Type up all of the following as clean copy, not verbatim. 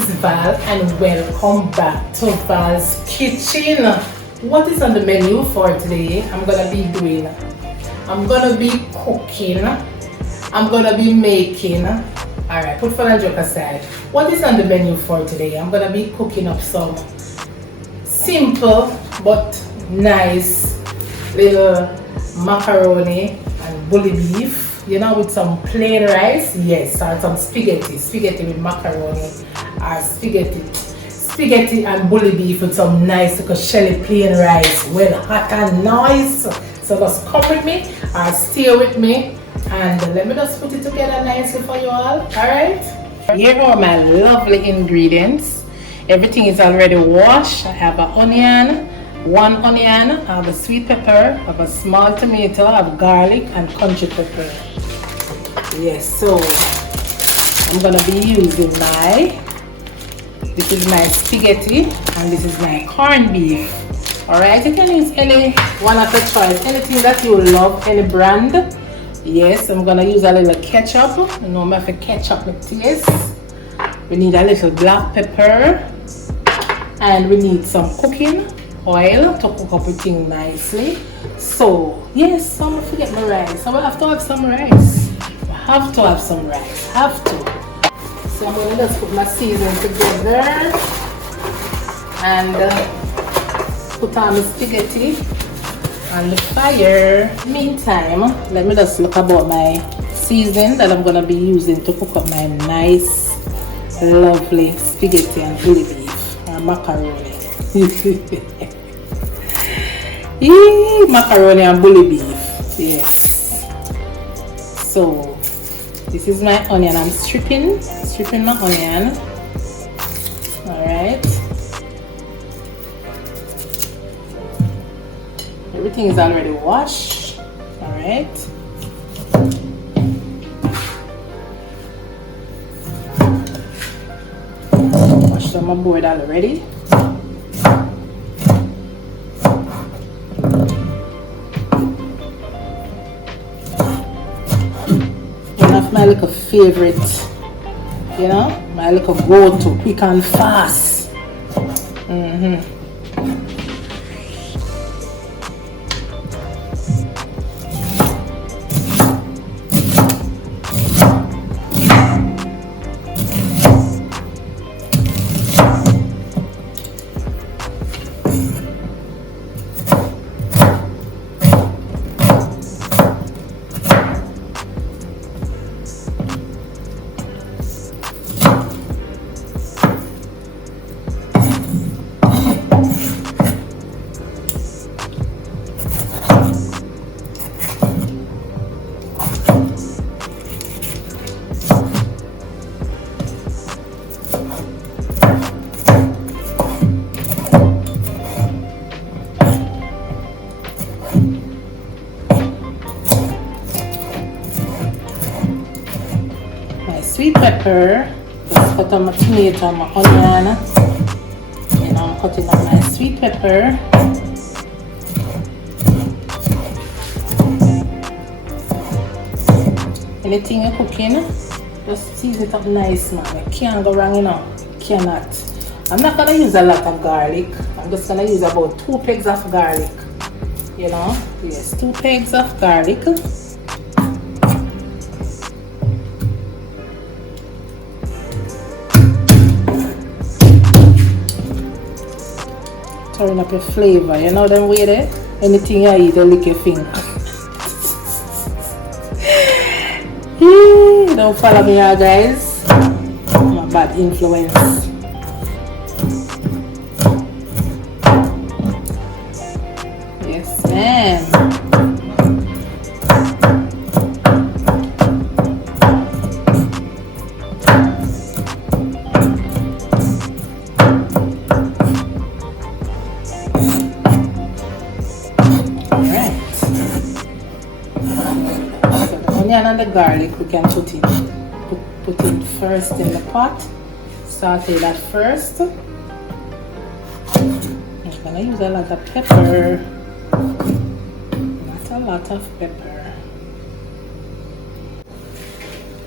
is Val and welcome back to Val's Kitchen. What is on the menu for today? I'm gonna be cooking, I'm gonna be making. Alright, put fun and joke aside. What is on the menu for today? I'm gonna be cooking up some simple but nice little macaroni and bully beef. You know, with some plain rice, yes, or some spaghetti with macaroni, or spaghetti and bully beef with some nice little Shelly plain rice, well hot and nice. So just come with me, or stay with me, and let me just put it together nicely for you all. Alright? Here are my lovely ingredients. Everything is already washed. I have an onion, one onion, I have a sweet pepper, I have a small tomato, I have garlic and country pepper. Yes, so I'm gonna be using this is my spaghetti and this is my corned beef. Alright, you can use any one of your choice, anything that you love, any brand. Yes, I'm gonna use a little ketchup. You know, I have a ketchup with taste. We need a little black pepper and we need some cooking oil to cook up everything nicely. So yes, I'm gonna forget my rice. I will have to have some rice. Have to have some rice. Have to. So I'm gonna just put my seasoning together and put on the spaghetti on the fire. Meantime, let me just look about my seasoning that I'm gonna be using to cook up my nice, lovely spaghetti and bully beef or macaroni. Macaroni and bully beef. Yes. So this is my onion. I'm stripping my onion. Alright. Everything is already washed. Alright. Washed on my board already. My little favorite, you know, my little go-to, quick and fast. Sweet pepper, just cut on my tomato and my onion. And I'm cutting on my sweet pepper. Anything you're cooking, just season it up nice, man. You can't go wrong, you know. Cannot. I'm not gonna use a lot of garlic. I'm just gonna use about 2 pegs of garlic. You know? Yes, 2 pegs of garlic. Turn up your flavor, you know them way there? Anything you eat, you lick your finger. Don't follow me here, guys. I'm a bad influence. Yes, ma'am. And the garlic we can put in first in the pot. Saute that first. I'm gonna use a lot of pepper. Not a lot of pepper.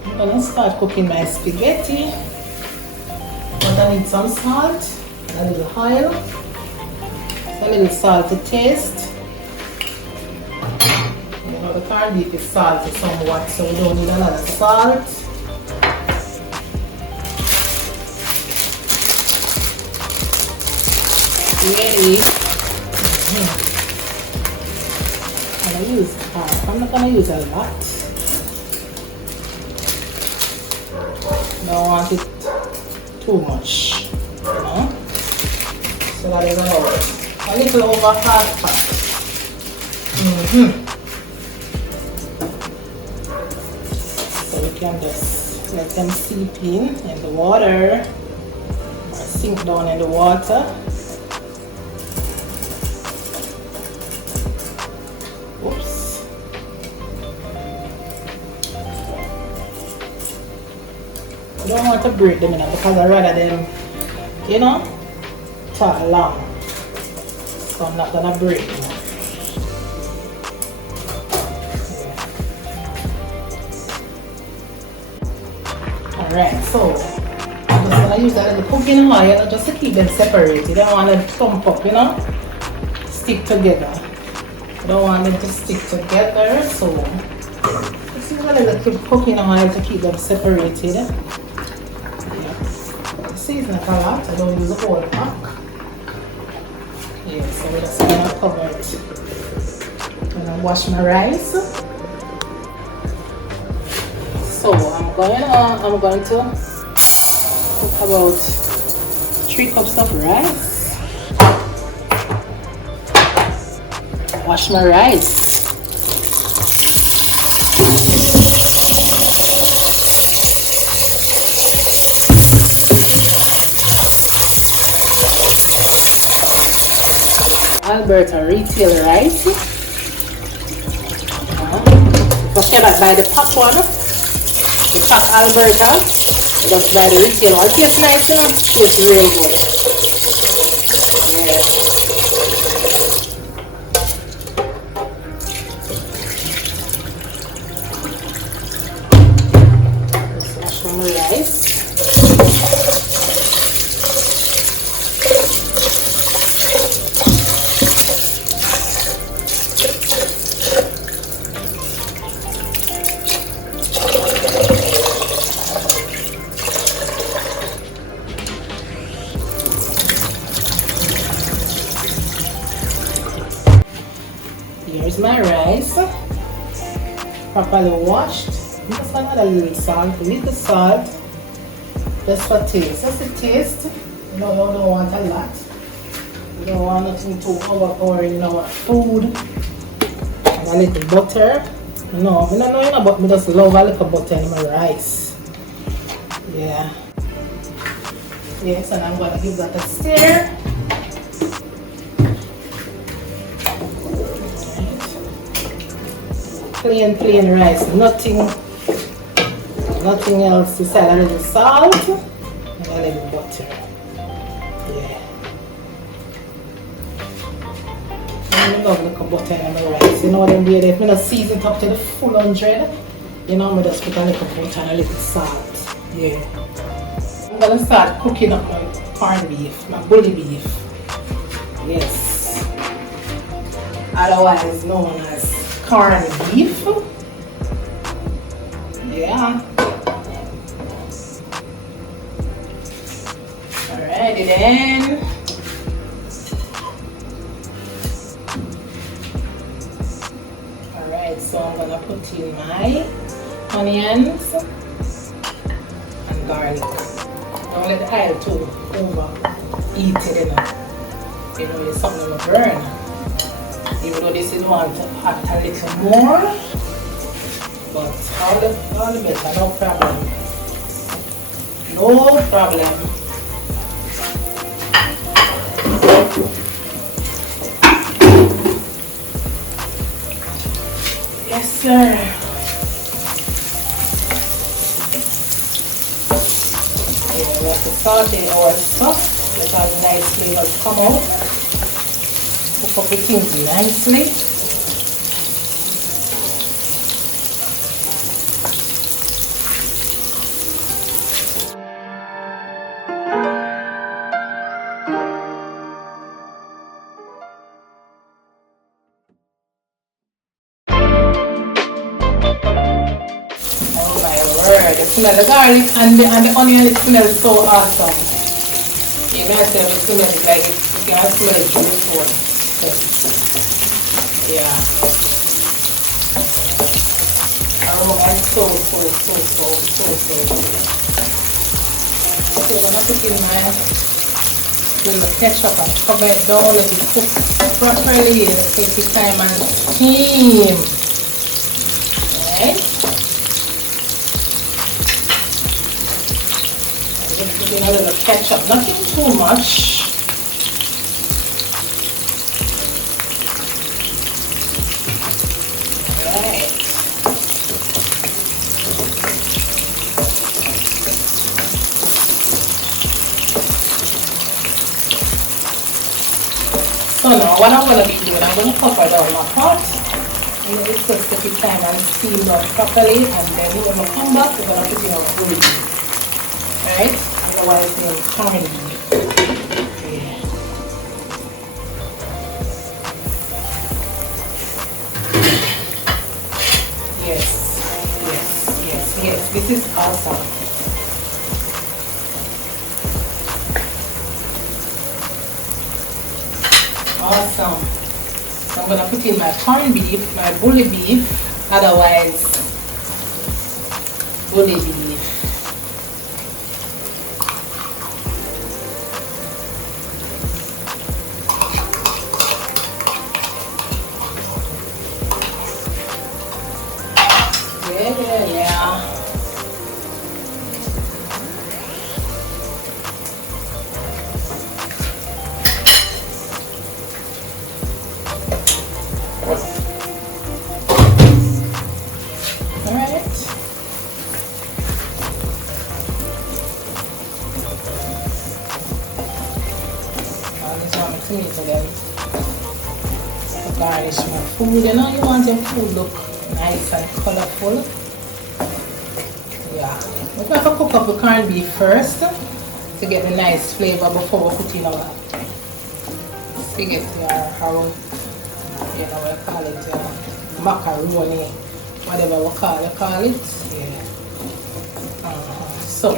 I'm gonna start cooking my spaghetti. Put a gonna need some salt, a little oil, a little salt to taste. You know, the corned beef is salty somewhat, so we don't need a lot of salt. Ready. I'm gonna use half. I'm not gonna use a lot. Don't want it too much, you know. So that is about a little over half pot. So we can just let them seep in the water or sink down in the water. Oops. I don't want to break them in because I rather them, you know, talk long. So I'm not gonna break them. Alright, so I'm just gonna use that little cooking oil just to keep them separated. I don't want them to clump up, you know, stick together. I don't want them to stick together, so this is a little cooking oil to keep them separated. Yeah. See, it's not a lot. I don't use the whole pack. Yeah, so we're just gonna cover it. I'm gonna wash my rice. So I'm going to cook about 3 cups of rice. Wash my rice. Alberta retail rice. If I cannot buy the pack one, the pack Alberta, I just buy the retail one. It tastes nice, you know? It tastes real good. Yeah. Rice. Here's my rice, properly washed. Just add a little salt, just for taste. Just a taste. You don't want a lot. You don't want nothing too overpowering in our food. And a little butter. No, I don't know, but I just love a little butter in my rice. Yeah. Yes, and I'm gonna give that a stir. Plain rice, nothing else to add. A little salt and a little butter. Yeah. I love little butter in my rice. You know what I'm doing? If I don't season it up to the full 100, you know, I just put a little butter and a little salt. Yeah. I'm gonna start cooking up my corned beef, my bully beef. Yes. Otherwise known as corned beef. Yeah. Alrighty then. Alright, so I'm gonna put in my onions and garlic. Don't let the oil too overheat it, you know. You know, it's something to burn. Even though this is want to add a little more, but all the better, no problem. No problem. Yes, sir. Yeah, we have to saute our stuff, let all the nice flavors come out. Cook up the things nicely. smell. The garlic and the onion, it smells so awesome. You can say it smells like it. You can smell it through the phone. Yeah. Aroma is so good. So I'm gonna put in my little ketchup and cover it down, let it cook properly, and take your time and steam. Right? I'm gonna put in a little ketchup, nothing too much. Right. So now what I'm going to be doing, I'm going to cover down my pot. And let it just take your time and steam down properly. And then when I come back, we're going to put in our gravy. Right? Otherwise, it's turning. Okay. Yes. This is awesome. Awesome. So I'm gonna put in my corned beef, my bully beef, otherwise bully beef. Yeah. Tomato then to garnish my food. You know, you want your food look nice and colorful. Yeah, we're going to cook up the corned beef first to get the nice flavor before we put in our spaghetti or you know what I call it, macaroni, whatever we call it. Yeah. So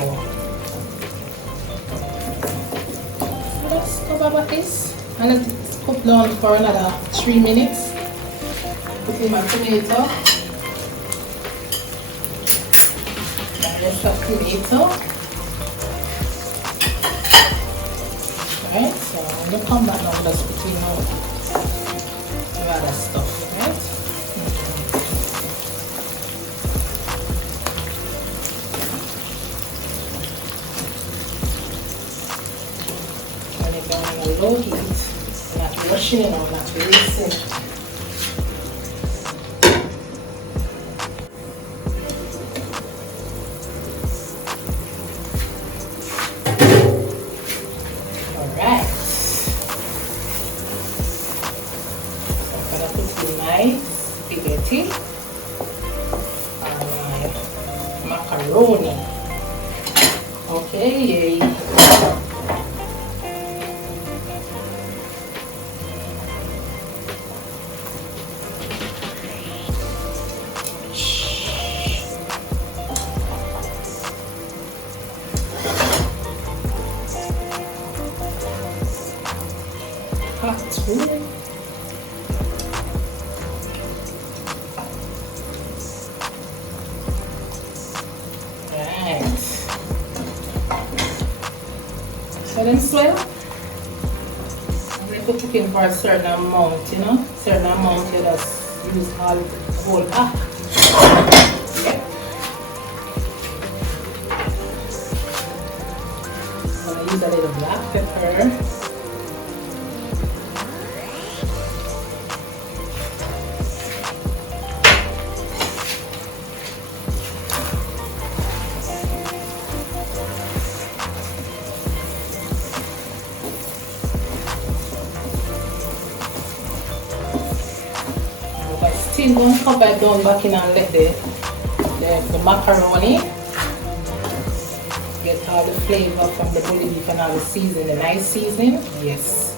let's cover about this and let it cook down for another 3 minutes. Put in my tomato. The rest of tomato. Right, so when you come back now, we'll just put in the other stuff, right? Low heat, not rushing it or not releasing. Alright. So I'm gonna put in my spaghetti and my macaroni. Okay, yay. Right. So then swell. I'm going to cook in for a certain amount, you know. Certain amount you just use all the whole pack. Yeah. I'm going to use a little black pepper. Still going to cover it down back in and let the macaroni get all the flavor from the bully beef and all the seasoning, the nice seasoning. Yes.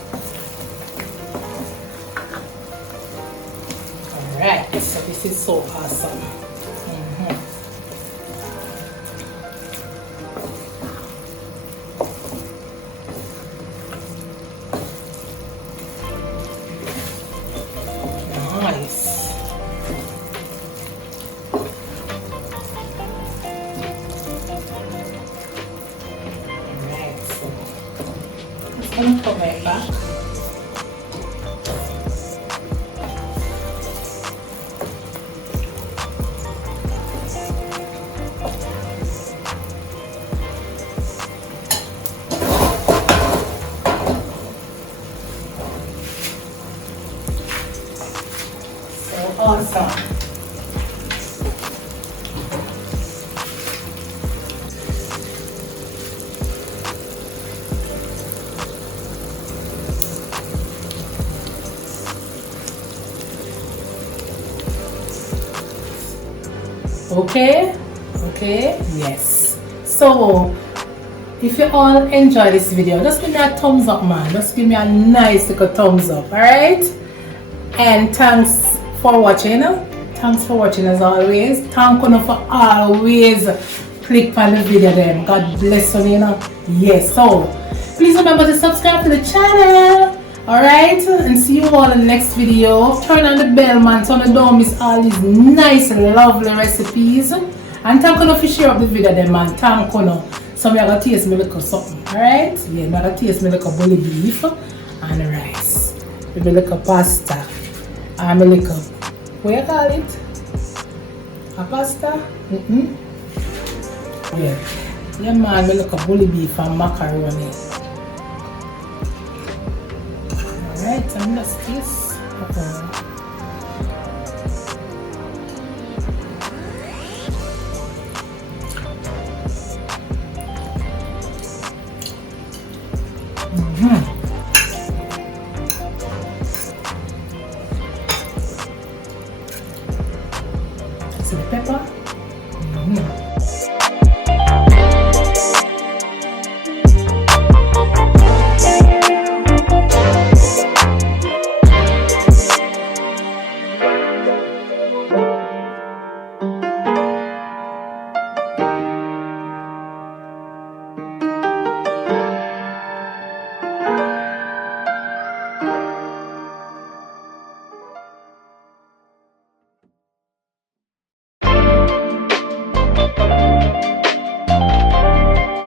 Alright, so this is so awesome. gonna come right back. So awesome. Okay, yes. So if you all enjoy this video, just give me a thumbs up, man. Just give me a nice little thumbs up, alright? And thanks for watching. Thanks for watching as always. Thank you for always click on the video then. God bless you, Yes, so please remember to subscribe to the channel. Alright, and see you all in the next video. Turn on the bell, man, so you don't miss all these nice, lovely recipes. And thank you for sharing up the video then, man. Thank you. So I'm going to taste me little something. Alright? Yeah, I'm going to taste me little bully beef and rice. Maybe little pasta. And a little, what you call it? A pasta? Yeah. Yeah, man, me little bully beef and macaroni. Alright, so I'm gonna taste.